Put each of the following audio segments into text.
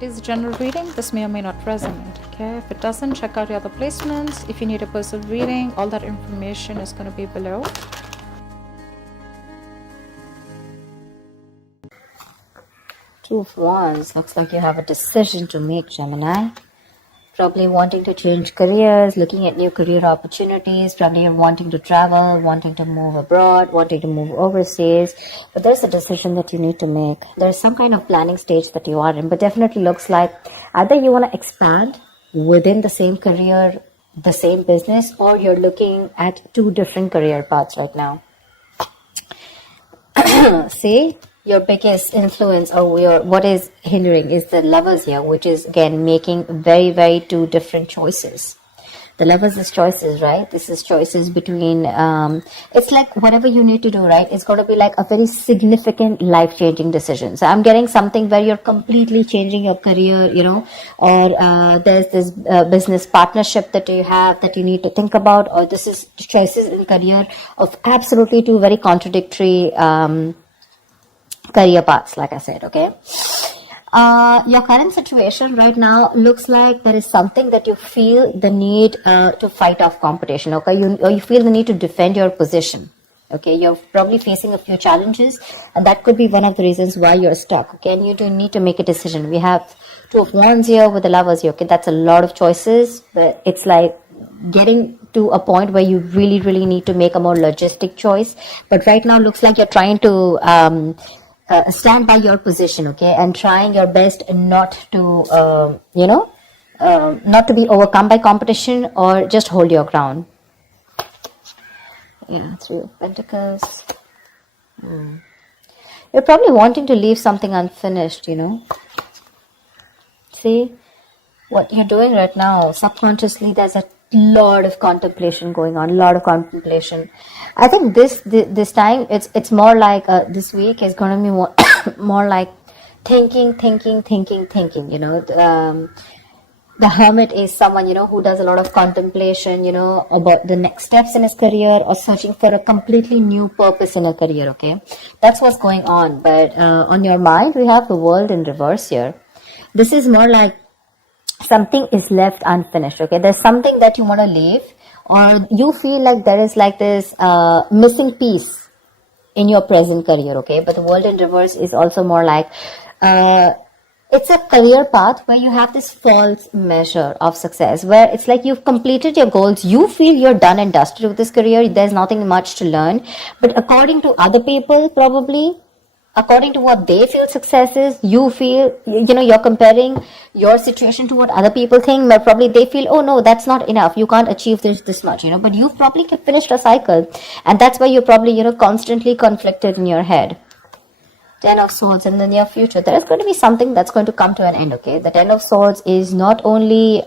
It is a general reading. This may or may not resonate. Okay, if it doesn't, check out your other placements. If you need a personal reading, all that information is going to be below. Two of Wands. Looks like you have a decision to make, Gemini. Probably wanting to change careers, looking at new career opportunities. Probably you're wanting to travel, wanting to move abroad, wanting to move overseas. But there's a decision that you need to make. There's some kind of planning stage that you are in. But definitely looks like either you want to expand within the same career, the same business, or you're looking at two different career paths right now. See? Your biggest influence or what is hindering is the Lovers here, which is again making very, very two different choices. The Lovers is choices, right? This is choices between, it's like whatever you need to do, right? It's going to be like a very significant life-changing decision. So I'm getting something where you're completely changing your career, you know, or there's this business partnership that you have that you need to think about, or this is choices in career of absolutely two very contradictory career paths, like I said. Okay, your current situation right now looks like there is something that you feel the need to fight off competition. Okay, you feel the need to defend your position. Okay, you're probably facing a few challenges, and that could be one of the reasons why you're stuck. Okay, and you do need to make a decision. We have Two of Wands here with the Lovers here. Okay, that's a lot of choices, but it's like getting to a point where you really, really need to make a more logistic choice. But right now looks like you're trying to stand by your position, okay, and trying your best not to, not to be overcome by competition, or just hold your ground. Yeah, Three of Pentacles. You're probably wanting to leave something unfinished, you know. See, what you're doing right now, subconsciously, there's a lot of contemplation going on, I think this time it's more like this week is going to be more like thinking, you know. The Hermit is someone, you know, who does a lot of contemplation, you know, about the next steps in his career, or searching for a completely new purpose in a career. Okay, that's what's going on. But on your mind, we have the World in reverse here. This is more like something is left unfinished. Okay, there's something that you want to leave, or you feel like there is like this missing piece in your present career. Okay, but the World in reverse is also more like it's a career path where you have this false measure of success, where it's like you've completed your goals, you feel you're done and dusted with this career, there's nothing much to learn. But according to other people, probably according to what they feel success is, you feel, you know, you're comparing your situation to what other people think, but probably they feel, oh no, that's not enough, you can't achieve this much, you know. But you've probably finished a cycle, and that's why you're probably, you know, constantly conflicted in your head. Ten of Swords. In the near future, there is going to be something that's going to come to an end. Okay, the Ten of Swords is not only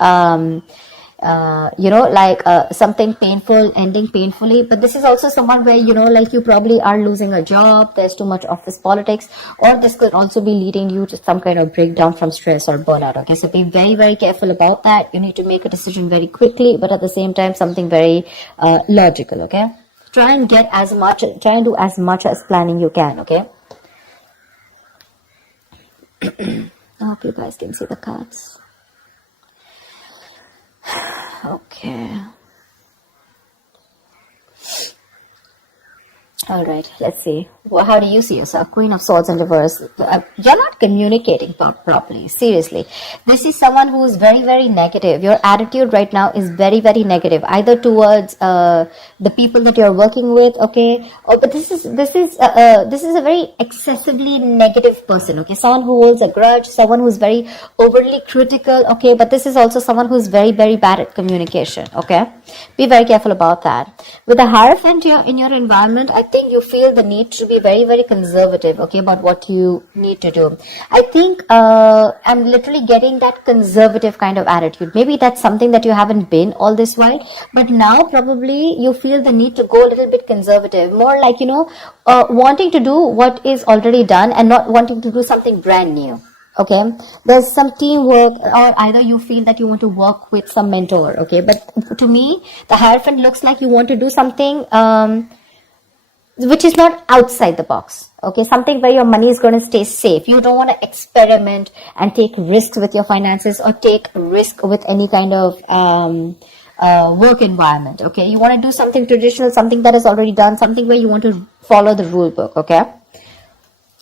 something painful ending painfully, but this is also someone where, you know, like you probably are losing a job, there's too much office politics, or this could also be leading you to some kind of breakdown from stress or burnout. Okay, so be very, very careful about that. You need to make a decision very quickly, but at the same time something very logical. Okay, try and do as much as planning you can. Okay, I hope you guys can see the cards. Okay. All right, let's see. Well, how do you see yourself? Queen of Swords in reverse. You're not communicating properly. Seriously. This is someone who is very, very negative. Your attitude right now is very, very negative, either towards the people that you're working with, okay? But this is a very excessively negative person, okay? Someone who holds a grudge, someone who's very overly critical, okay? But this is also someone who's very, very bad at communication, okay? Be very careful about that. With the Hierophant here in your environment, I think you feel the need to be very, very conservative, okay, about what you need to do. I think I'm literally getting that conservative kind of attitude. Maybe that's something that you haven't been all this while, but now probably you feel the need to go a little bit conservative, more like, you know, wanting to do what is already done and not wanting to do something brand new. Okay, there's some teamwork, or either you feel that you want to work with some mentor. Okay, but to me, the Hierophant looks like you want to do something which is not outside the box. Okay, something where your money is going to stay safe. You don't want to experiment and take risks with your finances or take risk with any kind of work environment. Okay, you want to do something traditional, something that is already done, something where you want to follow the rule book. Okay.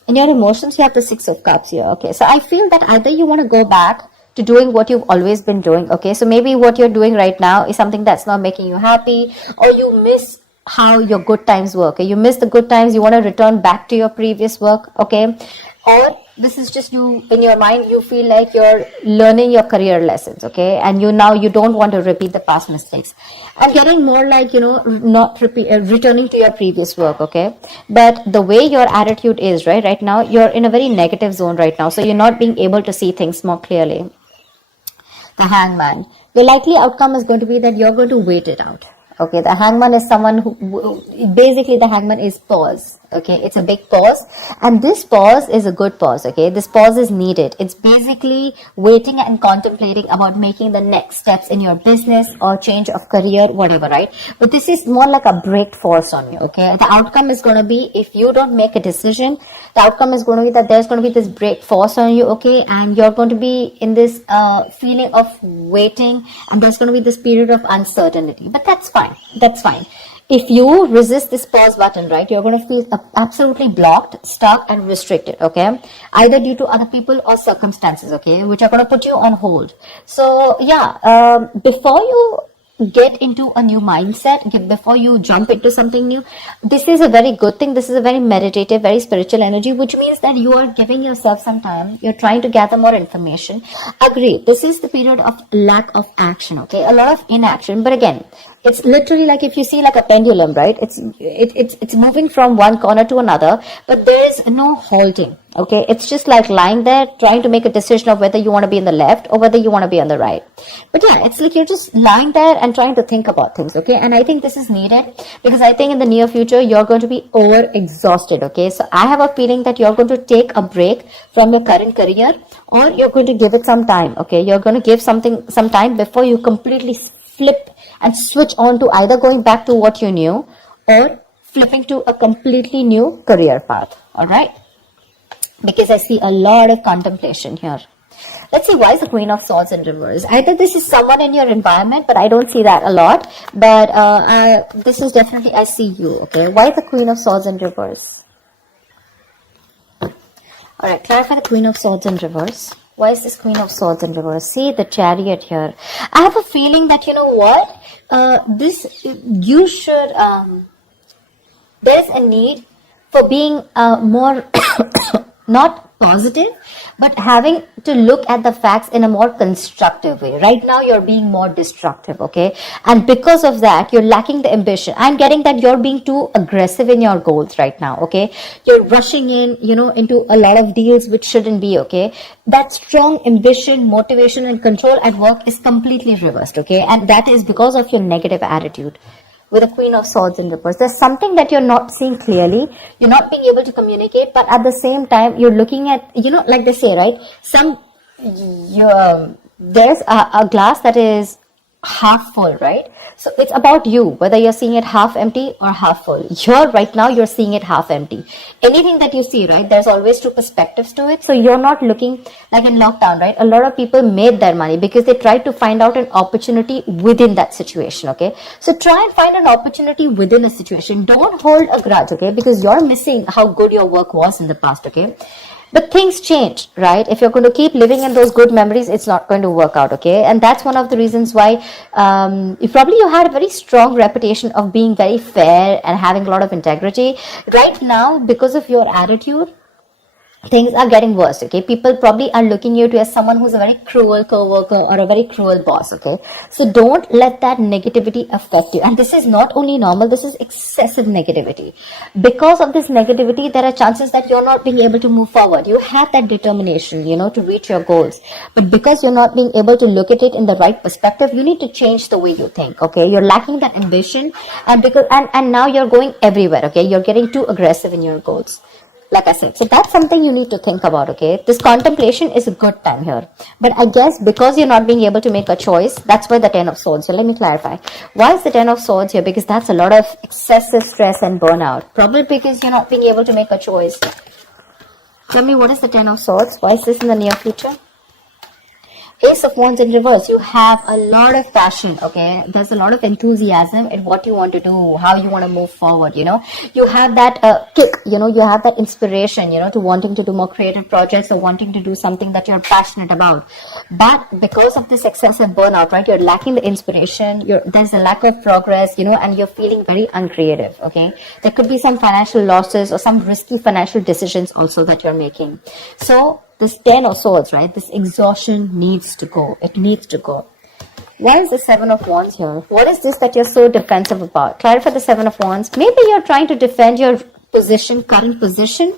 In your emotions, you have the 6 of Cups here. Okay, so I feel that either you want to go back to doing what you've always been doing. Okay, so maybe what you're doing right now is something that's not making you happy, or you miss how your good times were. Okay, you miss the good times, you want to return back to your previous work. Okay, or this is just you in your mind, you feel like you're learning your career lessons. Okay, and you don't want to repeat the past mistakes. I'm getting more like, not returning to your previous work. Okay, but the way your attitude is right now, you're in a very negative zone right now, so you're not being able to see things more clearly. The Hangman, the likely outcome is going to be that you're going to wait it out. Okay, the Hangman is someone who, basically the Hangman is pause. Okay, it's a big pause, and this pause is a good pause. Okay, this pause is needed. It's basically waiting and contemplating about making the next steps in your business or change of career, whatever, right? But this is more like a break force on you. Okay, the outcome is going to be, if you don't make a decision, the outcome is going to be that there's going to be this break force on you. Okay, and you're going to be in this feeling of waiting, and there's going to be this period of uncertainty. But that's fine. That's fine. If you resist this pause button, right, you're going to feel absolutely blocked, stuck, and restricted. Okay, either due to other people or circumstances. Okay, which are going to put you on hold. So yeah, before you get into a new mindset, before you jump into something new, this is a very good thing. This is a very meditative, very spiritual energy, which means that you are giving yourself some time. You're trying to gather more information. Agree, this is the period of lack of action. Okay, a lot of inaction. But again, it's literally like, if you see like a pendulum, right? It's moving from one corner to another, but there is no halting. Okay, it's just like lying there trying to make a decision of whether you want to be in the left or whether you want to be on the right. But yeah, it's like you're just lying there and trying to think about things. Okay, and I think this is needed, because I think in the near future you're going to be over exhausted. Okay, so I have a feeling that you're going to take a break from your current career, or you're going to give it some time. Okay, you're going to give something some time before you completely flip and switch on to either going back to what you knew or flipping to a completely new career path. All right, because I see a lot of contemplation here. Let's see, why is the Queen of Swords in reverse? Either this is someone in your environment, but I don't see that a lot. But this is definitely, I see you. Okay, why is the Queen of Swords in reverse? All right, clarify the Queen of Swords in reverse. Why is this Queen of Swords in reverse? See the Chariot here. I have a feeling that, you know what, you should, there's a need for being more not positive, but having to look at the facts in a more constructive way. Right now, you're being more destructive, okay? And because of that, you're lacking the ambition. I'm getting that you're being too aggressive in your goals right now, okay? You're rushing in, into a lot of deals which shouldn't be, okay? That strong ambition, motivation, and control at work is completely reversed, okay? And that is because of your negative attitude. With a Queen of Swords in reverse, there's something that you're not seeing clearly. You're not being able to communicate, but at the same time, you're looking at, like they say, right? There's a glass that is half full, right? So it's about you, whether you're seeing it half empty or half full. Right now, you're seeing it half empty. Anything that you see, right, there's always two perspectives to it. So you're not looking like in lockdown, right? A lot of people made their money because they tried to find out an opportunity within that situation, okay? So try and find an opportunity within a situation. Don't hold a grudge, okay? Because you're missing how good your work was in the past, okay? But things change, right? If you're going to keep living in those good memories, it's not going to work out, okay? And that's one of the reasons why you had a very strong reputation of being very fair and having a lot of integrity. Right now, because of your attitude, things are getting worse, okay? People probably are looking you as someone who's a very cruel co-worker or a very cruel boss, okay? So don't let that negativity affect you. And this is not only normal, this is excessive negativity. Because of this negativity, there are chances that you're not being able to move forward. You have that determination, to reach your goals. But because you're not being able to look at it in the right perspective, you need to change the way you think, okay? You're lacking that ambition, and now you're going everywhere, okay? You're getting too aggressive in your goals. like I said. So that's something you need to think about, okay? This contemplation is a good time here. But I guess because you're not being able to make a choice, that's why the Ten of Swords. So let me clarify. Why is the Ten of Swords here? Because that's a lot of excessive stress and burnout. Probably because you're not being able to make a choice. Tell me, what is the Ten of Swords? Why is this in the near future? Ace of Wands in reverse. You have a lot of passion, okay? There's a lot of enthusiasm in what you want to do, how you want to move forward, you know? You have that kick, you know? You have that inspiration, you know, to wanting to do more creative projects or wanting to do something that you're passionate about. But because of this excessive burnout, right, you're lacking the inspiration, there's a lack of progress, you know, and you're feeling very uncreative, okay? There could be some financial losses or some risky financial decisions also that you're making. So, this Ten of Swords, right? This exhaustion needs to go. It needs to go. Why is the Seven of Wands here? What is this that you're so defensive about? Clarify the Seven of Wands. Maybe you're trying to defend your position, current position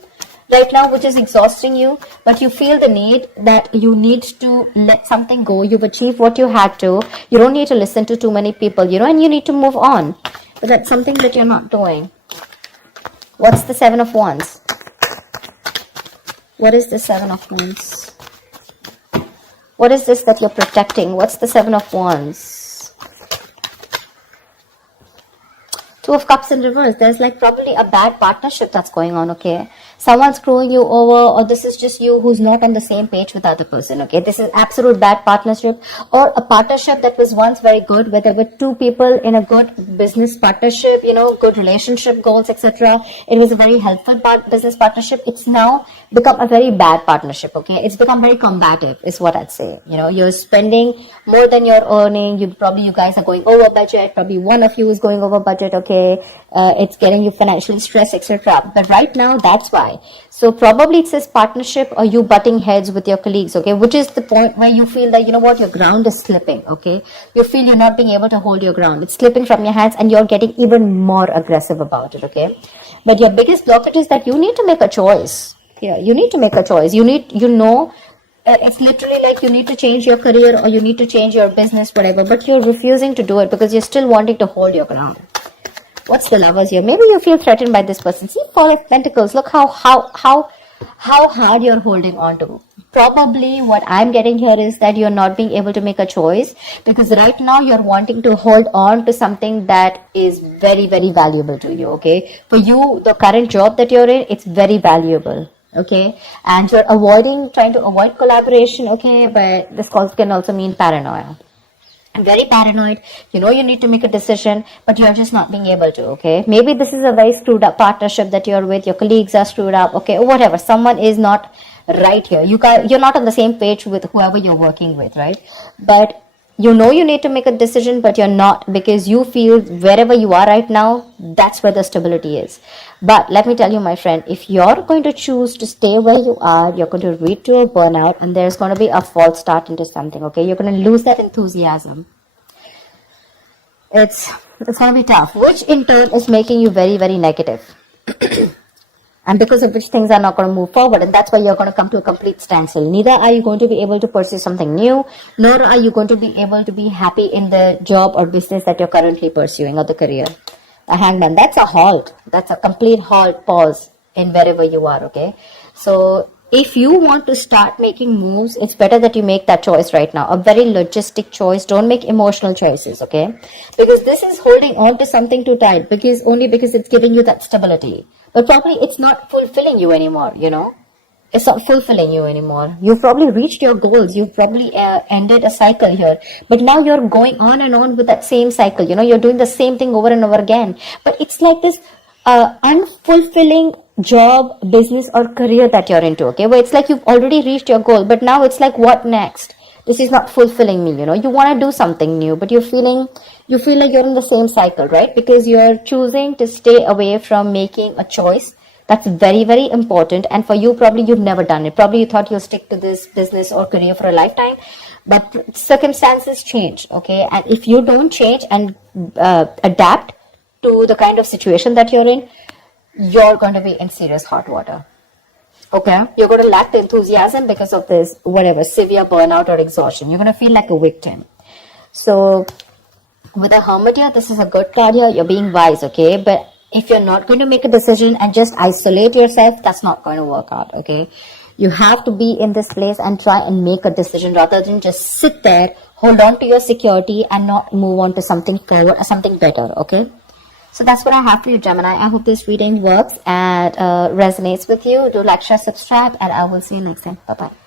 right now, which is exhausting you, but you feel the need that you need to let something go. You've achieved what you had to. You don't need to listen to too many people, you know, and you need to move on. But that's something that you're not doing. What's the Seven of Wands? What is the Seven of Wands? What is this that you're protecting? What's the Seven of Wands? Two of Cups in reverse. There's like probably a bad partnership that's going on, okay? Someone's screwing you over, or this is just you who's not on the same page with the other person, okay? This is absolute bad partnership, or a partnership that was once very good, where there were two people in a good business partnership, you know, good relationship goals, etc. It was a very helpful business partnership. It's now become a very bad partnership, okay? It's become very combative, is what I'd say. You know, you're spending more than you're earning. You guys are going over budget. Probably one of you is going over budget, okay? It's getting you financially stressed, etc. But right now, that's why. So probably it's this partnership or you butting heads with your colleagues, okay? Which is the point where you feel that, you know what, your ground is slipping, okay? You feel you're not being able to hold your ground. It's slipping from your hands and you're getting even more aggressive about it, okay? But your biggest blockage is that you need to make a choice. Yeah, you need to make a choice. It's literally like you need to change your career or you need to change your business, whatever, but you're refusing to do it because you're still wanting to hold your ground. What's the Lovers here? Maybe you feel threatened by this person. See, Four of Pentacles. Look how hard you're holding on to. Probably what I'm getting here is that you're not being able to make a choice because right now you're wanting to hold on to something that is very, very valuable to you, okay? For you, the current job that you're in, it's very valuable, okay? And you're trying to avoid collaboration, okay? But this can also mean paranoia. I'm very paranoid. You know you need to make a decision, but you're just not being able to, okay? Maybe this is a very screwed up partnership that you're with. Your colleagues are screwed up, okay? Or whatever. Someone is not right here. You're not on the same page with whoever you're working with, right? But you know you need to make a decision, but you're not because you feel wherever you are right now, that's where the stability is. But let me tell you, my friend, if you're going to choose to stay where you are, you're going to reach to a burnout and there's going to be a false start into something, okay? You're going to lose that enthusiasm. It's going to be tough, which in turn is making you very, very negative. And because of which things are not going to move forward, and that's why you're going to come to a complete standstill. Neither are you going to be able to pursue something new, nor are you going to be able to be happy in the job or business that you're currently pursuing or the career. A hangman, that's a halt. That's a complete halt, pause in wherever you are, okay? So if you want to start making moves, it's better that you make that choice right now. A very logistic choice. Don't make emotional choices, okay? Because this is holding on to something too tight because it's giving you that stability. But probably it's not fulfilling you anymore, you know? It's not fulfilling you anymore. You've probably reached your goals. You've probably ended a cycle here. But now you're going on and on with that same cycle. You know, you're doing the same thing over and over again. But it's like this unfulfilling job, business or career that you're into, okay? Where it's like you've already reached your goal. But now it's like, what next? This is not fulfilling me, you know? You want to do something new, but you feel like you're in the same cycle, right? Because you're choosing to stay away from making a choice. That's very, very important. And for you, probably you've never done it. Probably you thought you'll stick to this business or career for a lifetime. But circumstances change, okay? And if you don't change and adapt to the kind of situation that you're in, you're going to be in serious hot water. Okay? You're going to lack the enthusiasm because of this, whatever, severe burnout or exhaustion. You're going to feel like a victim. So with a Hermit here, this is a good card here. You're being wise, okay? But if you're not going to make a decision and just isolate yourself, that's not going to work out, okay? You have to be in this place and try and make a decision rather than just sit there, hold on to your security and not move on to something forward or something better, okay? So that's what I have for you, Gemini. I hope this reading works and resonates with you. Do like, share, subscribe, and I will see you next time. Bye-bye.